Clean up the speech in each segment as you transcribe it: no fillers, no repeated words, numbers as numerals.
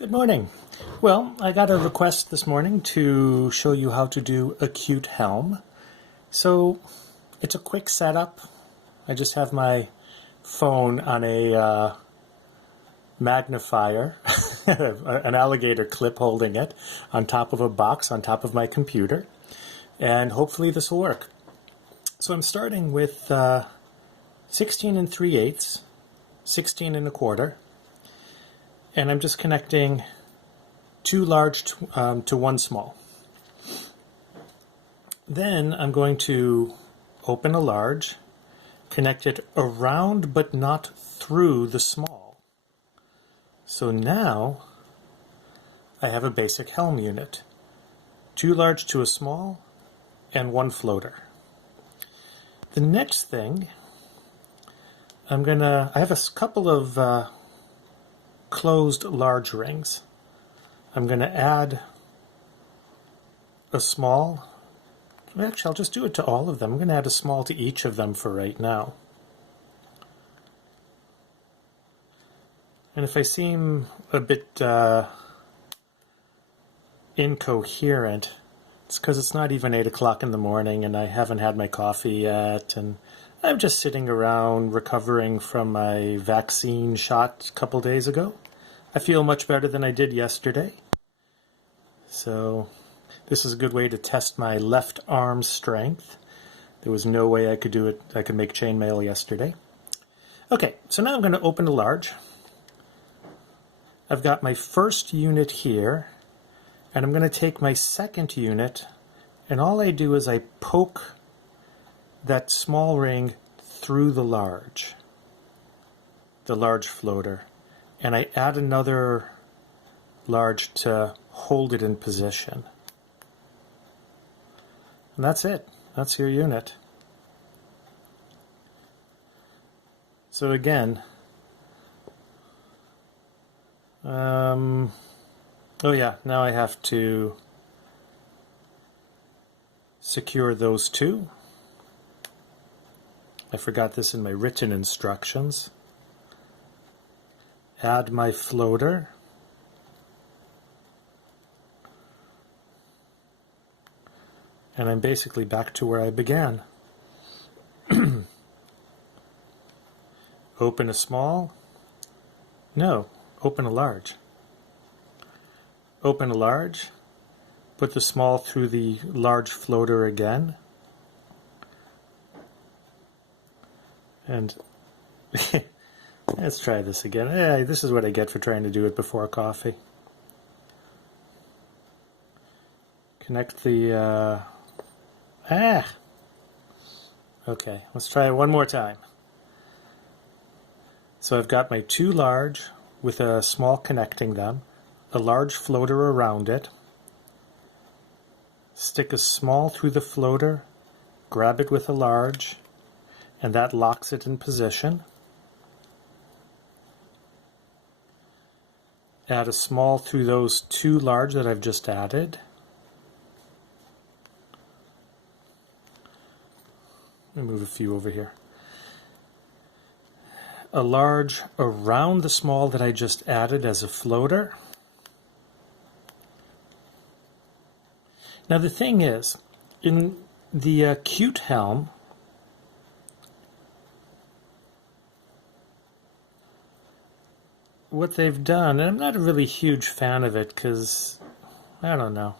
Good morning. Well, I got a request this morning to show you how to do Acute Helm. So it's a quick setup. I just have my phone on a magnifier, an alligator clip holding it on top of a box on top of my computer, and hopefully this will work. So I'm starting with 16 3/8, 16 1/4, and I'm just connecting two large to one small. Then I'm going to open a large, connect it around but not through the small. So now I have a basic helm unit. Two large to a small and one floater. The next thing, I have a couple of closed large rings. I'm going to add a small. Actually, I'll just do it to all of them. I'm going to add a small to each of them for right now. And if I seem a bit incoherent, it's because it's not even 8 o'clock in the morning and I haven't had my coffee yet, and I'm just sitting around recovering from my vaccine shot a couple days ago. I feel much better than I did yesterday. So this is a good way to test my left arm strength. There was no way I could do it. I could make chainmail yesterday. Okay, so now I'm going to open a large. I've got my first unit here, and I'm going to take my second unit, and all I do is I poke that small ring through the large floater, and I add another large to hold it in position. And that's it. That's your unit. So again, oh yeah, now I have to secure those two. I forgot this in my written instructions. Add my floater. And I'm basically back to where I began. Open a small. No, open a large. Open a large. Put the small through the large floater again. And let's try this again. This is what I get for trying to do it before coffee. Connect the... Okay, let's try it one more time. So I've got my two large with a small connecting them, a large floater around it. Stick a small through the floater, grab it with a large, and that locks it in position. Add a small through those two large that I've just added. Let me move a few over here. A large around the small that I just added as a floater. Now the thing is, in the Acute Helm, what they've done, and I'm not a really huge fan of it because, I don't know,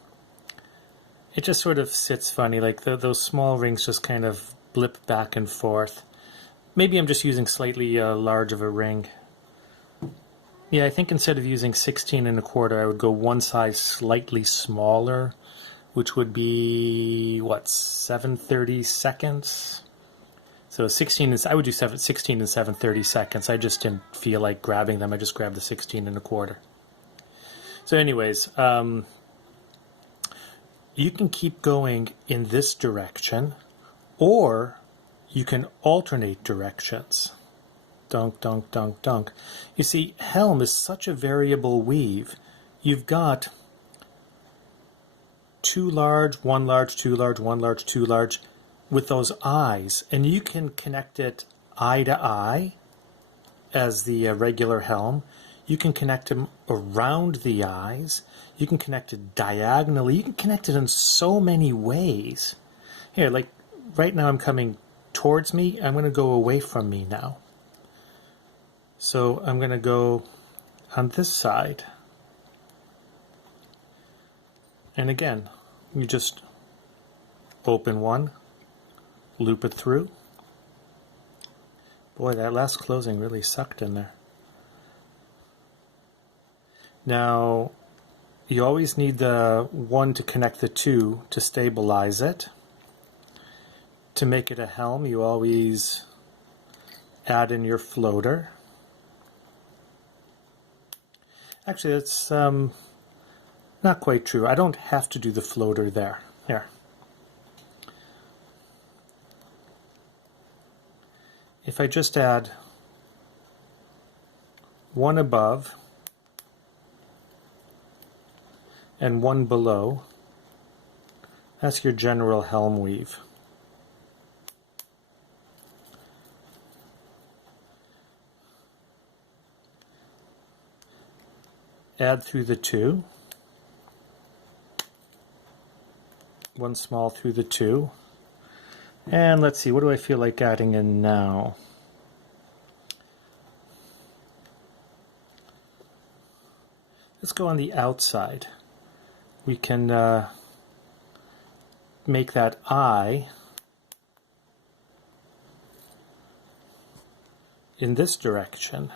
it just sort of sits funny, like those small rings just kind of blip back and forth. Maybe I'm just using slightly large of a ring. Yeah, I think instead of using 16 1/4, I would go one size slightly smaller, which would be, what, 7/32? So 16 is, I would do 16 and 7/32. I just didn't feel like grabbing them. I just grabbed the 16 1/4. So anyways, you can keep going in this direction, or you can alternate directions. Dunk, dunk, dunk, dunk. You see, helm is such a variable weave. You've got two large, one large, two large, one large, two large with those eyes, and you can connect it eye to eye as the regular helm. You can connect them around the eyes. You can connect it diagonally. You can connect it in so many ways. Here, like right now I'm coming towards me. I'm going to go away from me now. So I'm going to go on this side. And again, you just open one, loop it through. Boy, that last closing really sucked in there. Now, you always need the one to connect the two to stabilize it. To make it a helm, you always add in your floater. Actually, that's not quite true. I don't have to do the floater there. Here. If I just add one above and one below, that's your general helm weave. Add through the two, one small through the two, and let's see, what do I feel like adding in now? Let's go on the outside. We can make that eye in this direction.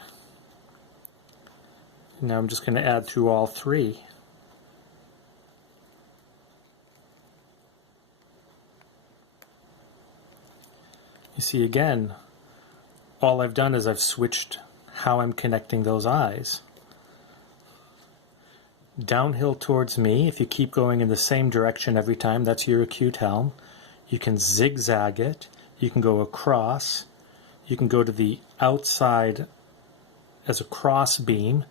Now I'm just going to add through all three. You see, again, all I've done is I've switched how I'm connecting those eyes. Downhill towards me, if you keep going in the same direction every time, that's your acute helm. You can zigzag it, you can go across, you can go to the outside as a cross beam.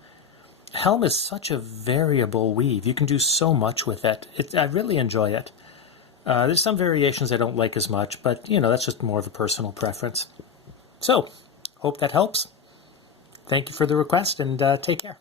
Helm is such a variable weave. You can do so much with it. I really enjoy it. There's some variations I don't like as much, but you know, that's just more of a personal preference. So, hope that helps. Thank you for the request, and take care.